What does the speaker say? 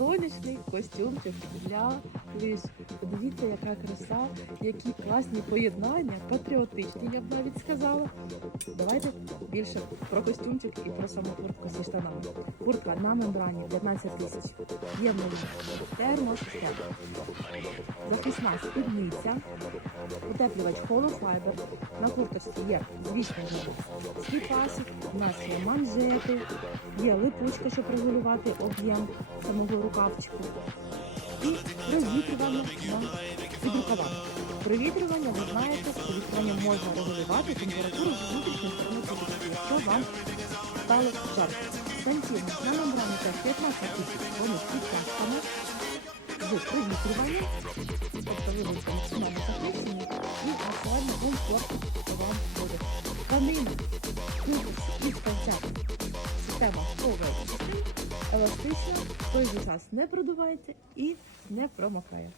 сонячний костюмчик для лиску. Подивіться, яка краса, які класні поєднання, патріотичні, я б навіть сказала. Давайте більше про костюмчик і про саму куртку зі штанами. Куртка на мембрані 15 тисяч. Є неї захисна спідниця, утеплювач холофайбер. На курточці є, звісно, скіпасик, у нас є манжети, є липучка, щоб регулювати об'єм самого рукавчику. І провітрювання на під рукавами. Провітрювання, ви знаєте, з провітрюванням можна регулювати температуру внутрішньої сторони куртки, якщо вам стало жарко. Сантіни на мембрані теж 15 тисяч, з підтяжками, з провітрюванням, тобто ви максимально захищені і максимально комфортно вам буде. Тканини. Система повертиться, еластична, той же час не продувається і не промокає.